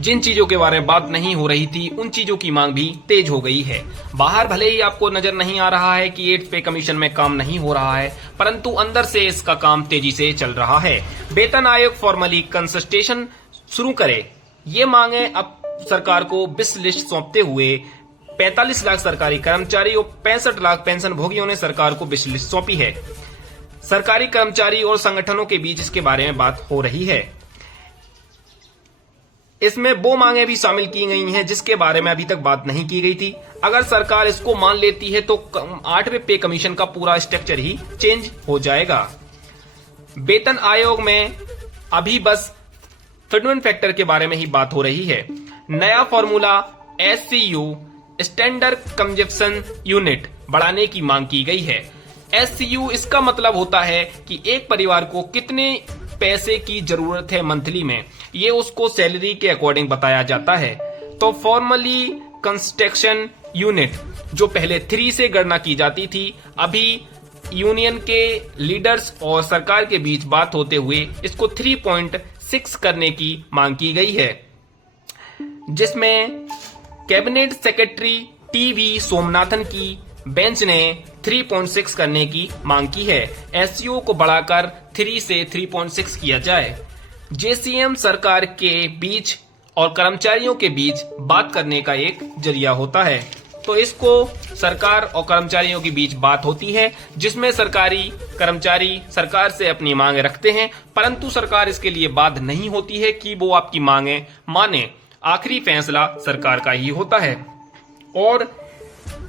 जिन चीजों के बारे में बात नहीं हो रही थी उन चीजों की मांग भी तेज हो गई है। बाहर भले ही आपको नजर नहीं आ रहा है कि 8th पे कमीशन में काम नहीं हो रहा है, परंतु अंदर से इसका काम तेजी से चल रहा है। वेतन आयोग फॉर्मली कंसल्टेशन शुरू करे, ये मांगे अब सरकार को विश लिस्ट सौंपते हुए 45 लाख सरकारी कर्मचारी और 65 लाख पेंशन भोगियों ने सरकार को विश लिस्ट सौंपी है। सरकारी कर्मचारी और संगठनों के बीच इसके बारे में बात हो रही है। इसमें वो मांगे भी शामिल की गई हैं जिसके बारे में अभी तक बात नहीं की गई थी। अगर सरकार इसको मान लेती है तो 8वें पे कमीशन का पूरा स्ट्रक्चर ही चेंज हो जाएगा। वेतन आयोग में अभी बस फिटमेंट फैक्टर के बारे में ही बात हो रही है। नया formula SCU standard consumption unit बढ़ाने की मांग की गई है। SCU इसका मतलब होता है कि एक परिवार को कितने पैसे की जरूरत है मंथली में, ये उसको सैलरी के अकॉर्डिंग बताया जाता है। तो फॉर्मली कंस्ट्रक्शन यूनिट जो पहले 3 से गणना की जाती थी, अभी यूनियन के लीडर्स और सरकार के बीच बात होते हुए इसको 3.6 करने की मांग की गई है, जिसमें कैबिनेट सेक्रेटरी TV सोमनाथन की बेंच ने 3.6 करने की मांग की है। SCO को बढ़ाकर 3 से 3.6 किया जाए। JCM सरकार के बीच और कर्मचारियों के बीच बात करने का एक जरिया होता है। तो इसको सरकार और कर्मचारियों के बीच बात होती है, जिसमें सरकारी कर्मचारी सरकार से अपनी मांगे रखते हैं, परंतु सरकार इसके लिए बाध्य नहीं होती है कि वो आपकी मांगे माने। आखिरी फैसला सरकार का ही होता है। और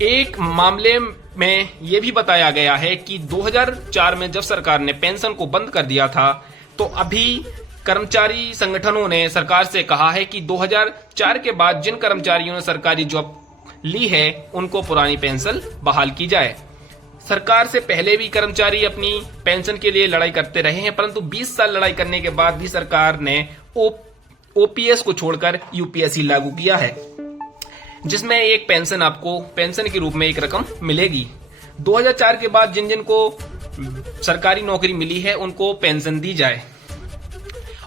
एक मामले में यह भी बताया गया है कि 2004 में जब सरकार ने पेंशन को बंद कर दिया था, तो अभी कर्मचारी संगठनों ने सरकार से कहा है कि 2004 के बाद जिन कर्मचारियों ने सरकारी जॉब ली है उनको पुरानी पेंशन बहाल की जाए। सरकार से पहले भी कर्मचारी अपनी पेंशन के लिए लड़ाई करते रहे हैं, परंतु 20 साल लड़ाई करने के बाद भी सरकार ने OPS को छोड़कर UPSC लागू किया है, जिसमें एक पेंशन आपको पेंशन के रूप में एक रकम मिलेगी। 2004 के बाद जिन जिन को सरकारी नौकरी मिली है उनको पेंशन दी जाए,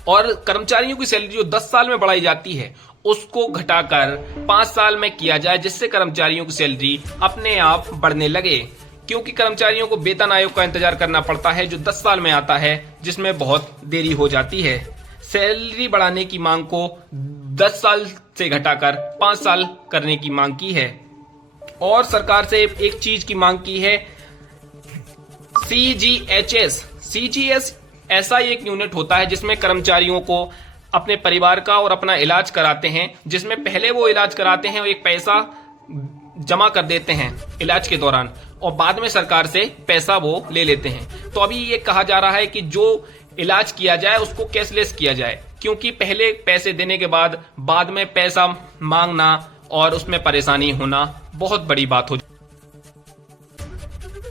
और कर्मचारियों की सैलरी जो 10 साल में बढ़ाई जाती है उसको घटाकर 5 साल में किया जाए, जिससे कर्मचारियों की सैलरी अपने आप बढ़ने लगे। क्योंकि कर्मचारियों को वेतन आयोग का इंतजार करना पड़ता है जो 10 साल में आता है, जिसमें बहुत देरी हो जाती है। सैलरी बढ़ाने की मांग को 10 साल से घटाकर 5 साल करने की मांग की है। और सरकार से एक चीज की मांग की है, CGS ऐसा एक यूनिट होता है जिसमें कर्मचारियों को अपने परिवार का और अपना इलाज कराते हैं, जिसमें पहले वो इलाज कराते हैं और एक पैसा जमा कर देते हैं इलाज के दौरान, और बाद में सरकार से पैसा वो ले लेते हैं। तो अभी ये कहा जा रहा है कि जो इलाज किया जाए उसको कैशलेस किया जाए, क्योंकि पहले पैसे देने के बाद में पैसा मांगना और उसमें परेशानी होना बहुत बड़ी बात हो